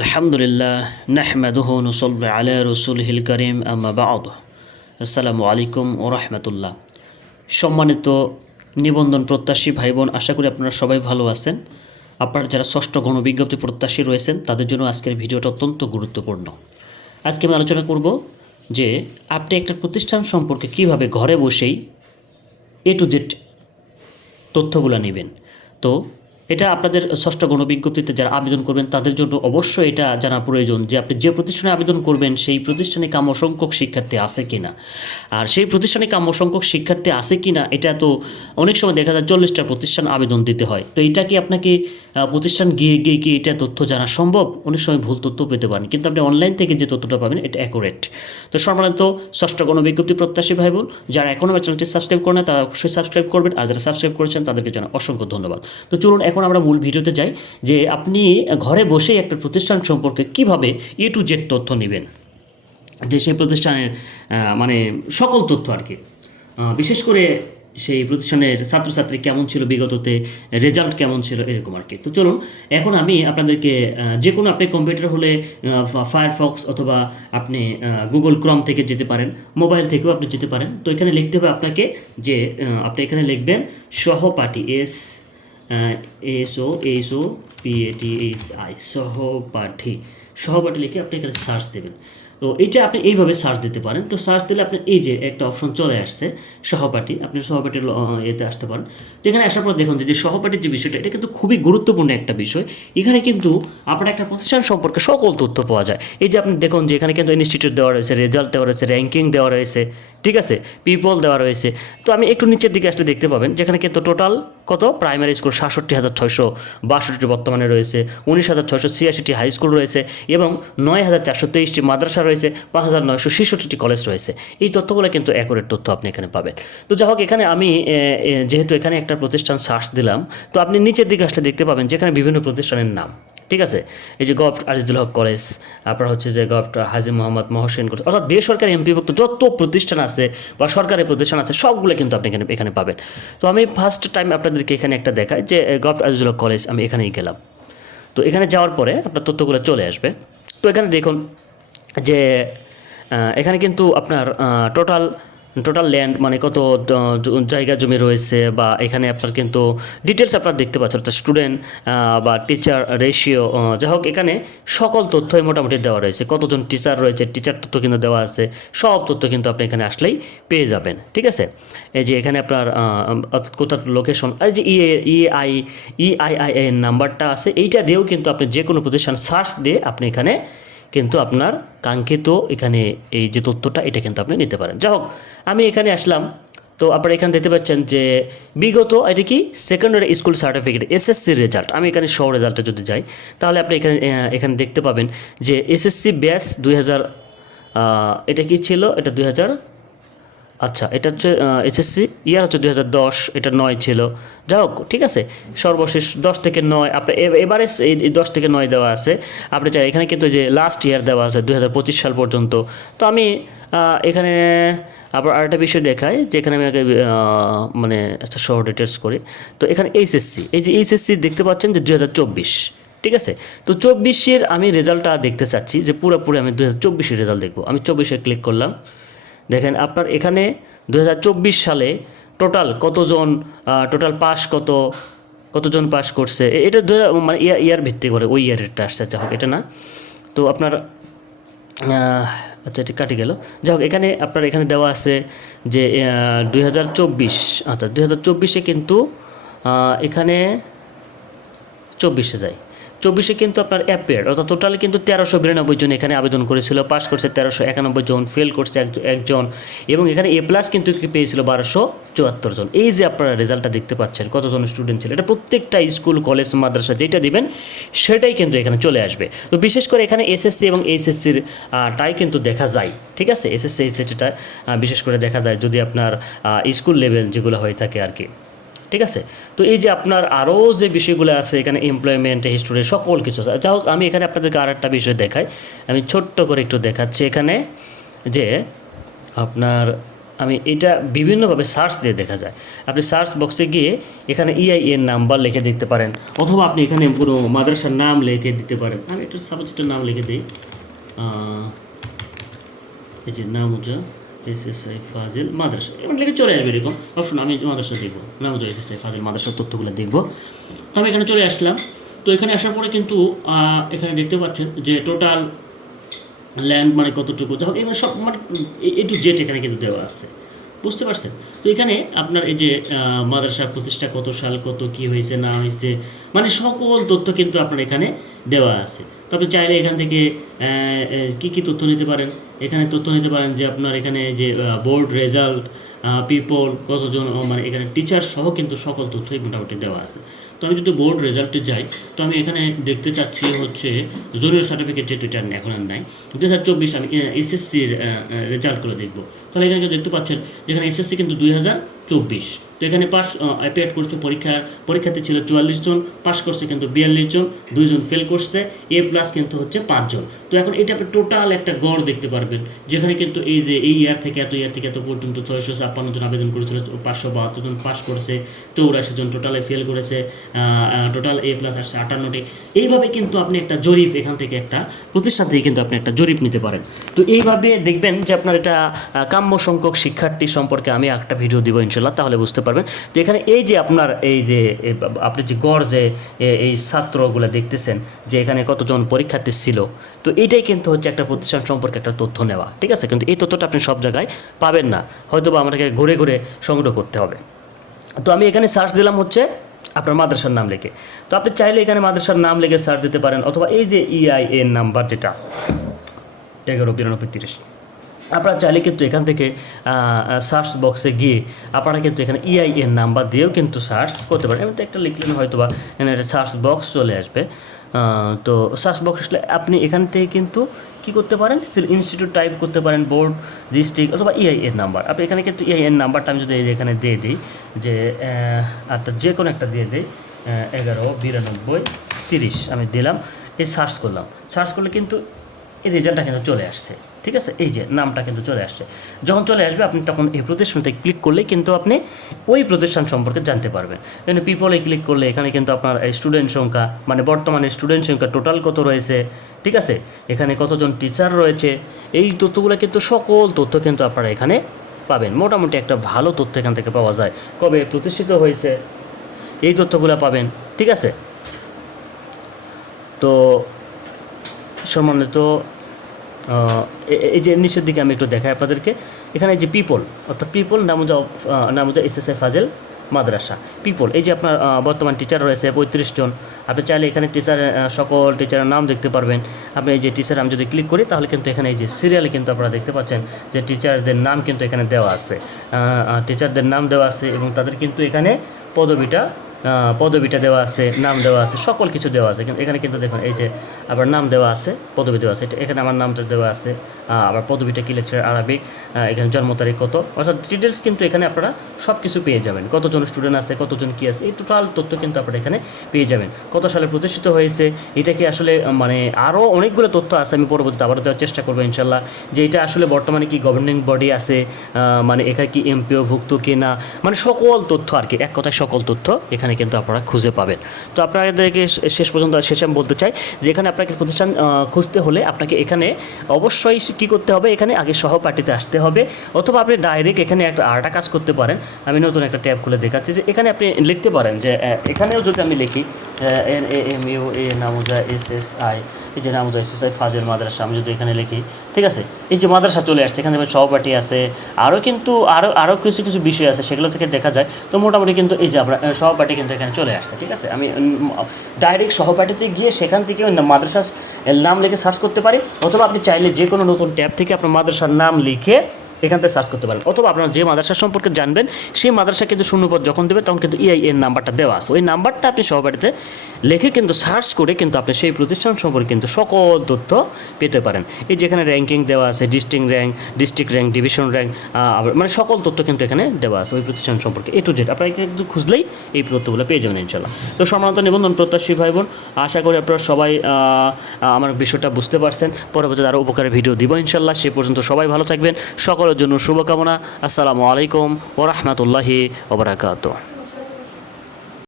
আলহামদুলিল্লাহ, নাহমাদুহ নুসল্লি আলা রসুলহিল করিম, আম্মা বাদ। আসসালামু আলাইকুম ও রহমতুল্লাহ। সম্মানিত নিবন্ধন প্রত্যাশী ভাই বোন আশা করি আপনারা সবাই ভালো আছেন। আপনারা যারা ষষ্ঠ গণবিজ্ঞপ্তি প্রত্যাশী রয়েছেন, তাদের জন্য আজকের ভিডিওটা অত্যন্ত গুরুত্বপূর্ণ। আজকে আমি আলোচনা করব যে, আপনি একটা প্রতিষ্ঠান সম্পর্কে কীভাবে ঘরে বসেই এ টু জেড তথ্যগুলো নেবেন। তো এটা আপনাদের ষষ্ঠ গণবিজ্ঞপ্তিতে যারা আবেদন করবেন, তাদের জন্য অবশ্যই এটা জানা প্রয়োজন যে আপনি যে প্রতিষ্ঠানে আবেদন করবেন, সেই প্রতিষ্ঠানে কাম্য সংখ্যক শিক্ষার্থী আছে কিনা। আর সেই প্রতিষ্ঠানে কাম্য সংখ্যক শিক্ষার্থী আছে কিনা, এটা তো অনেক সময় দেখা যায় চল্লিশটা প্রতিষ্ঠান আবেদন দিতে হয়। তো এটা কি আপনাকে প্রতিষ্ঠান গিয়ে গিয়ে কি এটা তথ্য জানা সম্ভব? অনেক সময় ভুল তথ্য পেতে পারেন, কিন্তু আপনি অনলাইন থেকে যে তথ্যটা পাবেন, এটা অ্যাকুরেট তো সম্মানিত ষষ্ঠ গণবিজ্ঞপ্তি প্রত্যাশী ভাই বোন যারা এখনও আমার চ্যানেলটি সাবস্ক্রাইব করেন না তারা অবশ্যই সাবস্ক্রাইব করবেন, আর যারা সাবস্ক্রাইব করেছেন, তাদেরকে জানা অসংখ্য ধন্যবাদ। তো চলুন এখন আমরা মূল ভিডিওতে যাই যে আপনি ঘরে বসেই একটা প্রতিষ্ঠান সম্পর্কে কীভাবে এ টু জেড তথ্য নেবেন। যে সেই প্রতিষ্ঠানের মানে সকল তথ্য আর কি। বিশেষ করে সেই প্রতিষ্ঠানের ছাত্রছাত্রী কেমন ছিল বিগততে রেজাল্ট কেমন ছিল, এরকম আর কি। তো চলুন, এখন আমি আপনাদেরকে যে কোনো আপনি কম্পিউটার হলে ফায়ারফক্স অথবা আপনি গুগল ক্রম থেকে যেতে পারেন মোবাইল থেকেও আপনি যেতে পারেন। তো এখানে লিখতে হবে আপনাকে যে আপনি এখানে লিখবেন সহপাঠী S S O S O P A T H I সহপাঠী। সহপাঠী লিখে আপনি এখানে সার্চ দেবেন। তো এইটা আপনি এইভাবে সার্চ দিতে পারেন। তো সার্চ দিলে আপনার এই যে একটা অপশন চলে আসছে, সহপাঠী, আপনি সহপাঠীর এতে আসতে পারেন। তো এখানে আসার পর দেখুন যে সহপাঠীর যে বিষয়টা, এটা কিন্তু খুবই গুরুত্বপূর্ণ একটা বিষয়। এখানে কিন্তু আপনার একটা প্রতিষ্ঠান সম্পর্কে সকল তথ্য পাওয়া যায়। এই যে আপনি দেখুন যে এখানে কিন্তু ইনস্টিটিউট দেওয়া রয়েছে রেজাল্ট দেওয়া রয়েছে র্যাঙ্কিং দেওয়া রয়েছে, ঠিক আছে? পিপল দেওয়া রয়েছে। তো আমি একটু নিচের দিকে আসলে দেখতে পাবেন, যেখানে কিন্তু টোটাল কত? প্রাইমারি স্কুল সাতষট্টি হাজার ছয়শো বাষট্টি বর্তমানে রয়েছে, উনিশ হাজার ছয়শো ছিয়াশিটি হাই স্কুল রয়েছে এবং নয় হাজার চারশো তেইশটি মাদ্রাসা রয়েছে পাঁচ হাজার নয়শো ছেষট্টিটি কলেজ রয়েছে। এই তথ্যগুলো কিন্তু অ্যাকুরেট তথ্য আপনি এখানে পাবেন। তো যাই হোক, এখানে আমি যেহেতু এখানে একটা প্রতিষ্ঠান সার্চ দিলাম, তো আপনি নিচের দিকে আসলে দেখতে পাবেন যেখানে বিভিন্ন প্রতিষ্ঠানের নাম, ঠিক আছে? এই যে গভট আজিজুল হক কলেজ আপনার হচ্ছে যে গভট হাজি মোহাম্মদ মহসেন কলেজ, অর্থাৎ বেসরকারি এমপিভুক্ত যত প্রতিষ্ঠান আছে বা সরকারি প্রতিষ্ঠান আছে, সবগুলো কিন্তু আপনি এখানে এখানে পাবেন। তো আমি ফার্স্ট টাইম আপনাদেরকে এখানে একটা দেখাই যে গভ আজিজুল হক কলেজ আমি এখানেই গেলাম। তো এখানে যাওয়ার পরে আপনার তথ্যগুলো চলে আসবে। তো এখানে দেখুন যে এখানে কিন্তু আপনার টোটাল টোটাল ল্যান্ড মানে কত জায়গা জমি রয়েছে বা এখানে আপনার কিন্তু ডিটেলস আপনার দেখতে পাচ্ছেন, অর্থাৎ স্টুডেন্ট বা টিচার রেশিও যাই হোক, এখানে সকল তথ্যই মোটামুটি দেওয়া রয়েছে। কতজন টিচার রয়েছে টিচার তথ্য কিন্তু দেওয়া আছে, সব তথ্য কিন্তু আপনি এখানে আসলেই পেয়ে যাবেন, ঠিক আছে? এই যে এখানে আপনার কোথার লোকেশন আর এই যে ইএ ইআই ইআইআই এর নাম্বারটা আছে, এইটা দিয়েও কিন্তু আপনি যে কোনো প্রতিষ্ঠান সার্চ দিয়ে আপনি এখানে কিন্তু আপনার কাঙ্ক্ষিত এখানে এই যে তথ্যটা, এটা কিন্তু আপনি নিতে পারেন। যাই হোক, আমি এখানে আসলাম। তো আপনারা এখানে দেখতে পাচ্ছেন যে বিগত, এটা কি? Secondary school certificate SSC result আমি এখানে শো রেজাল্টে যদি যাই, তাহলে আপনি এখানে এখানে দেখতে পাবেন যে এসএসসি ব্যাস দুই হাজার এটা কি ছিল? এটা দুই হাজার আচ্ছা এটা হচ্ছে এসএসসি ইয়ার হচ্ছে দুই হাজার দশ, এটা নয় ছিল। যাই হোক, ঠিক আছে, সর্বশেষ দশ থেকে নয় আপনার এবারে এই দশ থেকে নয় দেওয়া আছে। আপনি চাই, এখানে কিন্তু যে লাস্ট ইয়ার দেওয়া আছে, দুই হাজার পঁচিশ সাল পর্যন্ত। তো আমি এখানে আবার আরেকটা বিষয় দেখাই যে এখানে আমি আগে মানে একটা শহর ডিটেলস করি। তো এখানে এইচএসসি এই যে এইচএসসি দেখতে পাচ্ছেন যে দুই হাজার চব্বিশ, ঠিক আছে? তো চব্বিশের আমি রেজাল্টটা দেখতে চাচ্ছি, যে পুরোপুরি আমি দু হাজার চব্বিশের রেজাল্ট দেখব। আমি চব্বিশে ক্লিক করলাম। দেখেন আপনার এখানে দু হাজার চব্বিশ সালে টোটাল কতজন টোটাল পাস কত, কতজন পাস করছে? এটা দু হাজার মানে ইয়ার ইয়ার ভিত্তি করে, ওই ইয়ারেরটা আসছে, যাই হোক, এটা না। তো আপনার আচ্ছা এটা কাটে গেল। যাই হোক, এখানে আপনার এখানে দেওয়া আছে যে দুই হাজার চব্বিশ আচ্ছা দুই হাজার চব্বিশে কিন্তু এখানে চব্বিশে যায়। চব্বিশে কিন্তু আপনার অ্যাপেয়ার অর্থাৎ টোটালি কিন্তু তেরোশো বিরানব্বই জন এখানে আবেদন করেছিল পাস করছে তেরোশো একানব্বই জন ফেল করছে একজন এবং এখানে এ প্লাস কিন্তু পেয়েছিল বারোশো চুয়াত্তর জন। এই যে আপনারা রেজাল্টটা দেখতে পাচ্ছেন, কতজন স্টুডেন্ট ছিল, এটা প্রত্যেকটা স্কুল কলেজ মাদ্রাসা যেটা দিবেন, সেটাই কিন্তু এখানে চলে আসবে। তো বিশেষ করে এখানে এসএসসি এবং এইচএসসির টাই কিন্তু দেখা যায়, ঠিক আছে? এসএসসি এইচএসসিটা বিশেষ করে দেখা যায় যদি আপনার স্কুল লেভেল যেগুলো হয়ে থাকে আর কি। ঠিক আছে? তো এই যে আপনার আরও যে বিষয়গুলো আছে, এখানে এমপ্লয়মেন্ট হিস্টোরি সকল কিছু যা হোক, আমি এখানে আপনাদেরকে আর একটা বিষয় দেখাই। আমি ছোট্ট করে একটু দেখাচ্ছি এখানে যে আপনার, আমি এটা বিভিন্নভাবে সার্চ দিয়ে দেখা যায়। আপনি সার্চ বক্সে গিয়ে এখানে ইআইএন নাম্বার লিখে দিতে পারেন, অথবা আপনি এখানে পুরো মাদ্রাসার নাম লিখে দিতে পারেন। আমি একটা সাবজেক্টের নাম লিখে দিই। এই যে Namuja S S I Fazil Madrasa. এবার লিখে চলে আসবে এরকম। অপশন আমি মাদ্রাসা দেখব Namuja S S I Fazil মাদ্রাসার তথ্যগুলো দেখব। তো আমি এখানে চলে আসলাম। তো এখানে আসার পরে কিন্তু এখানে দেখতে পাচ্ছেন যে টোটাল ল্যান্ড মানে কতটুকু তখন এখানে সব মানে এ টু জেড এখানে কিন্তু দেওয়া আছে। বুঝতে পারছেন? তো এখানে আপনার এই যে মাদ্রাসা প্রতিষ্ঠা কত সাল, কত কি হয়েছে, না হয়েছে মানে সকল তথ্য কিন্তু আপনার এখানে দেওয়া আছে। তবে চাইলে এখান থেকে কি কি তথ্য নিতে পারেন? এখানে তথ্য নিতে পারেন যে আপনার এখানে যে বোর্ড রেজাল্ট পিপল কতজন মানে এখানে টিচার সহ কিন্তু সকল তথ্যই মোটামুটি দেওয়া আছে। তো আমি যদি বোর্ড রেজাল্টে যাই, তো আমি এখানে দেখতে চাচ্ছি হচ্ছে জরুরি সার্টিফিকেট যেহেতু এটা এখন আর নাই। দু হাজার চব্বিশ আমি এসএসসির রেজাল্টগুলো দেখব। তাহলে এখানে দেখতে পাচ্ছেন, যেখানে এসএসসি কিন্তু দুই হাজার চব্বিশ। তো এখানে পাস অ্যাপিয়ার করছে পরীক্ষার, পরীক্ষাতে ছিল চুয়াল্লিশ জন পাস করছে কিন্তু বিয়াল্লিশ জন দুইজন ফেল করছে এ প্লাস কিন্তু হচ্ছে পাঁচজন তো এখন এটা আপনি টোটাল একটা গড় দেখতে পারবেন, যেখানে কিন্তু এই যে এই ইয়ার থেকে এত ইয়ার থেকে এত পর্যন্ত ছয়শো ছাপ্পান্ন জন আবেদন করেছিল পাঁচশো বাহাত্তর জন পাস করছে, চৌরাশি জন টোটালে ফেল করেছে টোটাল এ প্লাস আসছে আটান্নটি। এইভাবে কিন্তু আপনি একটা জরিপ এখান থেকে একটা প্রতিষ্ঠান থেকে কিন্তু আপনি একটা জরিপ নিতে পারেন। তো এইভাবে দেখবেন যে আপনার এটা কাম্য সংখ্যক শিক্ষার্থী সম্পর্কে আমি একটা ভিডিও দিব ইনশাল্লাহ তাহলে বুঝতে পারবেন। তো এখানে এই যে আপনার এই যে আপনি যে গড় যে এই ছাত্রগুলো দেখতেছেন, যে এখানে কতজন পরীক্ষার্থী ছিল, তো এটাই কিন্তু হচ্ছে একটা প্রতিষ্ঠান সম্পর্কে একটা তথ্য নেওয়া, ঠিক আছে? কিন্তু এই তথ্যটা আপনি সব জায়গায় পাবেন না হয়তো বা আমাকে ঘুরে ঘুরে সংগ্রহ করতে হবে। তো আমি এখানে সার্চ দিলাম হচ্ছে আপনার মাদ্রাসার নাম লিখে। তো আপনি চাইলে এখানে মাদ্রাসার নাম লিখে সার্চ দিতে পারেন, অথবা এই যে E ইআইএন নাম্বার যেটা আছে, এগারো, বিরানব্বই, তিরিশ। আপনারা চাইলে কিন্তু এখান থেকে সার্চ বক্সে গিয়ে আপনারা কিন্তু এখানে E ইআইএন নাম্বার দিয়েও কিন্তু সার্চ করতে পারেন। এমন একটা লিখলেন হয়তো বা একটা সার্চ বক্স চলে আসবে। তো সার্চ বক্স আসলে আপনি এখান থেকে কিন্তু কি করতে পারেন? সিল ইনস্টিটিউট টাইপ করতে পারেন বোর্ড ডিস্ট্রিক্ট অথবা ইআইএন নাম্বার আপনি এখানে কিন্তু ইআইএন নাম্বারটা আমি যদি এখানে দিয়ে দিই, যে অর্থাৎ যে কোনো একটা দিয়ে দিই এগারো, বিরানব্বই, তিরিশ আমি দিলাম, এই সার্চ করলাম। সার্চ করলে কিন্তু এই রেজাল্টটা কিন্তু চলে আসছে। ঠিক আছে? এই যে নামটা কিন্তু চলে আসছে। যখন চলে আসবে, আপনি তখন এই প্রতিষ্ঠানতে ক্লিক করলেই কিন্তু আপনি ওই প্রতিষ্ঠান সম্পর্কে জানতে পারবেন। এখানে পিপলে ক্লিক করলে এখানে কিন্তু আপনার স্টুডেন্ট সংখ্যা মানে বর্তমানে স্টুডেন্ট সংখ্যা টোটাল কত রয়েছে, ঠিক আছে? এখানে কতজন টিচার রয়েছে, এই তথ্যগুলো কিন্তু সকল তথ্য কিন্তু আপনারা এখানে পাবেন। মোটামুটি একটা ভালো তথ্য এখান থেকে পাওয়া যায়। কবে প্রতিষ্ঠিত হয়েছে, এই তথ্যগুলো পাবেন, ঠিক আছে? তো সম্মানিত এই যে নিচের দিকে আমি একটু দেখাই আপনাদেরকে। এখানে যে পিপল অর্থাৎ people uh, Namuja S S A Fazil Madrasa. People এই যে আপনার বর্তমান টিচার রয়েছে পঁয়ত্রিশ জন। আপনি চাইলে এখানে টিচার সকল টিচারের নাম দেখতে পারবেন। আপনি এই যে টিচার আমি যদি ক্লিক করি তাহলে কিন্তু এখানে এই যে সিরিয়ালে কিন্তু আপনারা দেখতে পাচ্ছেন যে টিচারদের নাম কিন্তু এখানে দেওয়া আছে। টিচারদের নাম দেওয়া আছে এবং তাদের কিন্তু এখানে পদবিটা পদবিটা দেওয়া আছে, নাম দেওয়া আছে, সকল কিছু দেওয়া আছে। কিন্তু এখানে কিন্তু দেখুন, এই যে আবার নাম দেওয়া আছে, পদবি দেওয়া আছে। এখানে আমার নামটা দেওয়া আছে। আবার পদবিটা কি লেকচার আরবিক এখানে জন্ম তারিখ কত? অর্থাৎ ডিটেলস কিন্তু এখানে আপনারা সব কিছু পেয়ে যাবেন। কতজন স্টুডেন্ট আছে, কতজন কি আছে, এই টোটাল তথ্য কিন্তু আপনারা এখানে পেয়ে যাবেন। কত সালে প্রতিষ্ঠিত হয়েছে, এটা কি আসলে মানে আরও অনেকগুলো তথ্য আছে, আমি পরবর্তীতে আবার দেওয়ার চেষ্টা করব ইনশাল্লাহ যে এটা আসলে বর্তমানে কি গভর্নিং বডি আছে মানে এখানে কি এমপিও ভুক্ত কি না মানে সকল তথ্য আর কি, এক কথায় সকল তথ্য এখানে কিন্তু আপনারা খুঁজে পাবেন। তো আপনাদেরকে শেষ পর্যন্ত, শেষে আমি বলতে চাই যে এখানে আপনাকে প্রতিষ্ঠান খুঁজতে হলে আপনাকে এখানে অবশ্যই কী করতে হবে? এখানে আগে সহপাঠীতে আসতে হবে। অথবা আপনি ডাইরেক্ট এখানে একটা আরেকটা কাজ করতে পারেন। আমি নতুন একটা ট্যাব খুলে দেখাচ্ছি যে এখানে আপনি লিখতে পারেন যে এখানেও যদি আমি লিখি N, A, M, U, A, Namuja, S S, I, এই যে Namuja, S S, I Fazil Madrasa, আমি যদি এখানে লিখি, ঠিক আছে? এই যে মাদ্রাসা চলে আসছে, এখানে সহপাঠী আছে আরও কিন্তু আরও আরও কিছু কিছু বিষয় আছে, সেগুলো থেকে দেখা যায়। তো মোটামুটি কিন্তু এই যে আমরা সহপাঠী কিন্তু এখানে চলে আসছে, ঠিক আছে? আমি ডাইরেক্ট সহপাঠীতে গিয়ে সেখান থেকে মাদ্রাসা নাম লিখে সার্চ করতে পারি। অথবা আপনি চাইলে যে কোনো নতুন ট্যাব থেকে আপনার মাদ্রাসার নাম লিখে এখান থেকে সার্চ করতে পারেন অথবা আপনারা যে মাদ্রাসা সম্পর্কে জানবেন, সেই মাদ্রাসা কিন্তু শূন্যপদ যখন দেবে, তখন কিন্তু ইআই এর নাম্বারটা দেওয়া আছে। ওই নাম্বারটা আপনি সহপাঠীতে লিখে কিন্তু সার্চ করে কিন্তু আপনি সেই প্রতিষ্ঠান সম্পর্কে কিন্তু সকল তথ্য পেতে পারেন। এই যেখানে র্যাঙ্কিং দেওয়া আছে district rank district rank division rank মানে সকল তথ্য কিন্তু এখানে দেওয়া আছে ওই প্রতিষ্ঠান সম্পর্কে। এ টু জেড আপনারা কিন্তু খুঁজলেই এই তথ্যগুলো পেয়ে যাবেন ইনশাল্লাহ তো সমানত নিবন্ধন প্রত্যাশী ভাই বোন আশা করি আপনারা সবাই আমার বিষয়টা বুঝতে পারছেন। পরবর্তীতে আরও উপকারের ভিডিও দিব ইনশাল্লাহ সে পর্যন্ত সবাই ভালো থাকবেন। সকলের সকলের জন্য শুভকামনা। আসসালামু আলাইকুম ওরহমতুল্লাহি ওবরাকাত